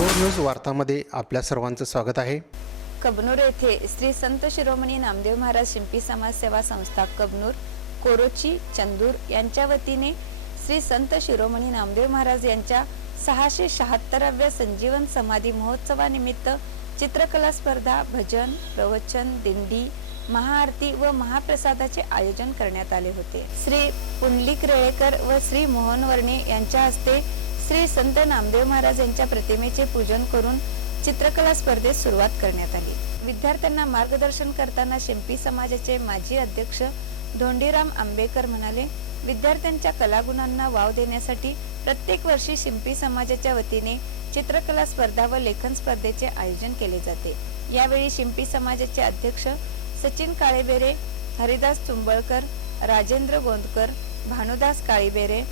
Kabnur news वार्तामध्ये आपल्या सर्वांचं स्वागत आहे। कबनूर येथे श्री संत शिरोमणी नामदेव महाराज शिंपी समाज सेवा संस्था कबनूर कोरोची चंदूर यांच्या वतीने श्री संत शिरोमणी नामदेव महाराज यांच्या 676व्या संजीवन समाधी महोत्सवानिमित्त चित्रकला स्पर्धा, भजन, प्रवचन, दिंडी, महाआरती व महाप्रसादाचे आयोजन करण्यात आले होते। श्री पुंडलिक रेळेकर व श्री मोहन वर्णे यांच्या हस्ते श्री संत नामदेव महाराज यांच्या प्रतिमेचे पूजन करून चित्रकला स्पर्धेत सुरुवात करण्यात आली। विद्यार्थ्यांना मार्गदर्शन करताना शिंपी समाजाचे माजी अध्यक्ष धोंडीराम आंबेकर म्हणाले, विद्यार्थ्यांच्या कलागुणांना वाव देण्यासाठी प्रत्येक वर्षी शिंपी समाजाच्या वतीने चित्रकला स्पर्धा व लेखन स्पर्धेचे आयोजन केले जाते। यावेळी शिंपी समाजाचे अध्यक्ष सचिन काळेबेरे, हरिदास चुंबळकर, राजेंद्र गोंदकर, भानुदास काळीबेरे,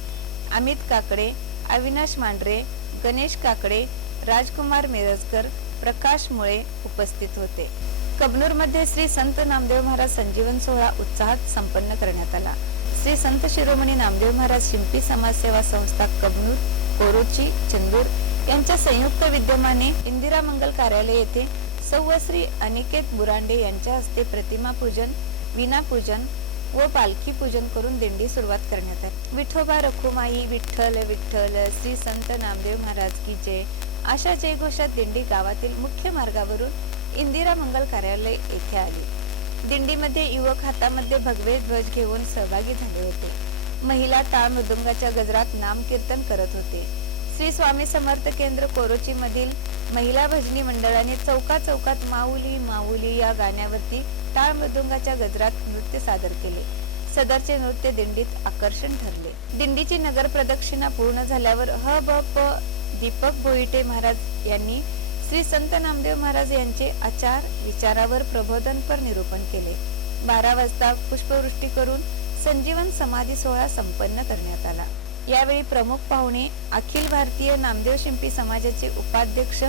अमित काकडे, अविनाश मांढरे, गणेश काकडे, राजकुमार मिरजकर, प्रकाश मुळे उपस्थित होते। कबनूर मध्ये श्री संत नामदेव महाराज संजीवन सोहळा उत्साहात संपन्न करण्यात आला। श्री संत शिरोमणी नामदेव महाराज शिंपी समाज सेवा संस्था कबनूर कोरोची चंदूर यांच्या संयुक्त विद्यमाने इंदिरा मंगल कार्यालय येथे सौश्री अनिकेत बुरांडे यांच्या हस्ते प्रतिमा पूजन, वीणा पूजन व पालखी पूजन करून दिंडी सुरुवात करण्यात आली। विठोबा रखुमाई विठ्ठल विठ्ठल, श्री संत नामदेव महाराज की जय अशा जयघोषात दिंडी गावातील मुख्य मार्गावरून इंदिरा मंगल कार्यालय येथे आली। दिंडीमध्ये युवक हातामध्ये भगवे ध्वज घेऊन सहभागी झाले होते। महिला टाळ मृदुंगाच्या गजरात नाम कीर्तन करत होते। श्री स्वामी समर्थ केंद्र कोरोची मधील महिला भजनी मंडळाने चौका चौकात माऊली माऊली या गाण्यावरती टाळ मृदुंगाच्या गजरात नृत्य सादर केले। सदरचे नृत्य दिंडीत आकर्षण ठरले। दिंडीची नगर प्रदक्षिणा पूर्ण झाल्यावर ह.ब.प. दीपक भोईटे महाराज यांनी श्री संत नामदेव महाराज यांचे आचार विचारावर प्रबोधनपर निरूपण केले। 12 वाजता पुष्पवृष्टी करून संजीवन समाधी सोहळा संपन्न करण्यात आला। यावेळी प्रमुख पाहुणे अखिल भारतीय नामदेव शिंपी समाजाचे उपाध्यक्ष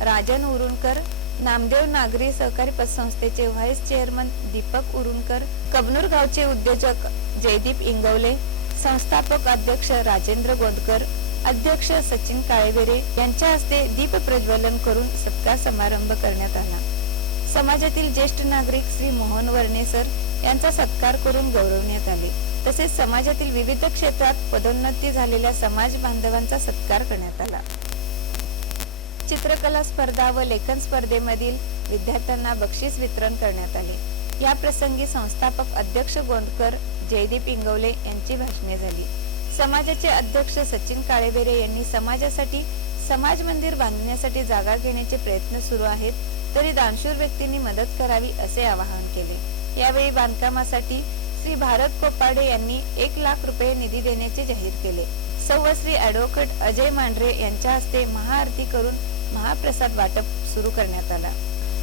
राजन उरुणकर, नामदेव नागरी सहकारी पतसंस्थेचे व्हाईस चेअरमन दीपक उरुणकर, कबनूर गावचे उद्योजक जयदीप इंगवले, संस्थापक अध्यक्ष राजेंद्र गोंदकर, अध्यक्ष सचिन काळेबेरे यांच्या हस्ते दीप प्रज्वलन करून सत्कार समारंभ करण्यात आला। समाजातील ज्येष्ठ नागरिक श्री मोहन वर्णे सर यांचा सत्कार करून गौरवण्यात आले। तसेच समाजातील विविध क्षेत्रात पदोन्नती झालेल्या समाज बांधवांचा सत्कार करण्यात आला। चित्रकला स्पर्धा व लेखन स्पर्धेमधील विद्यार्थ्यांना बक्षीस वितरण करण्यात आले। या प्रसंगी संस्थापक अध्यक्ष गोंदकर, जयदीप इंगवले यांची भाषणे झाली। समाजाचे अध्यक्ष सचिन काळेबेरे यांनी समाजासाठी समाज मंदिर बांधण्यासाठी जागा घेण्याचे प्रयत्न सुरू आहेत, तरी दानशूर व्यक्तींनी मदत करावी असे आवाहन केले। यावेळी बांधकामासाठी श्री भारत कोपाडे यांनी 1 लाख रुपये निधी देण्याचे जाहीर केले। सौश्री ॲडव्होकेट अजय मांढरे यांच्या हस्ते महाआरती करून महाप्रसाद वाटप सुरू करण्यात आला।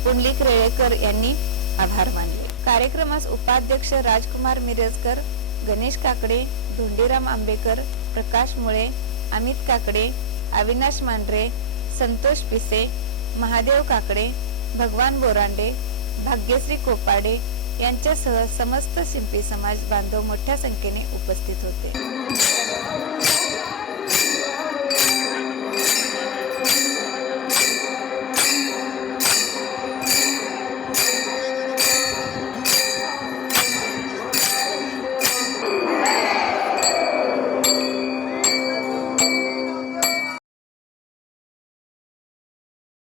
पुंडलिक रेळेकर यांनी आभार मानले। कार्यक्रमास उपाध्यक्ष राजकुमार मिरजकर, गणेश काकडे, धोंडीराम आंबेकर, प्रकाश मुळे, अमित काकडे, अविनाश मांढरे, संतोष पिसे, महादेव काकडे, भगवान बोरांडे, भाग्यश्री कोपाडे यांच्यासह समस्त शिंपी समाज बांधव मोठ्या संख्येने उपस्थित होते।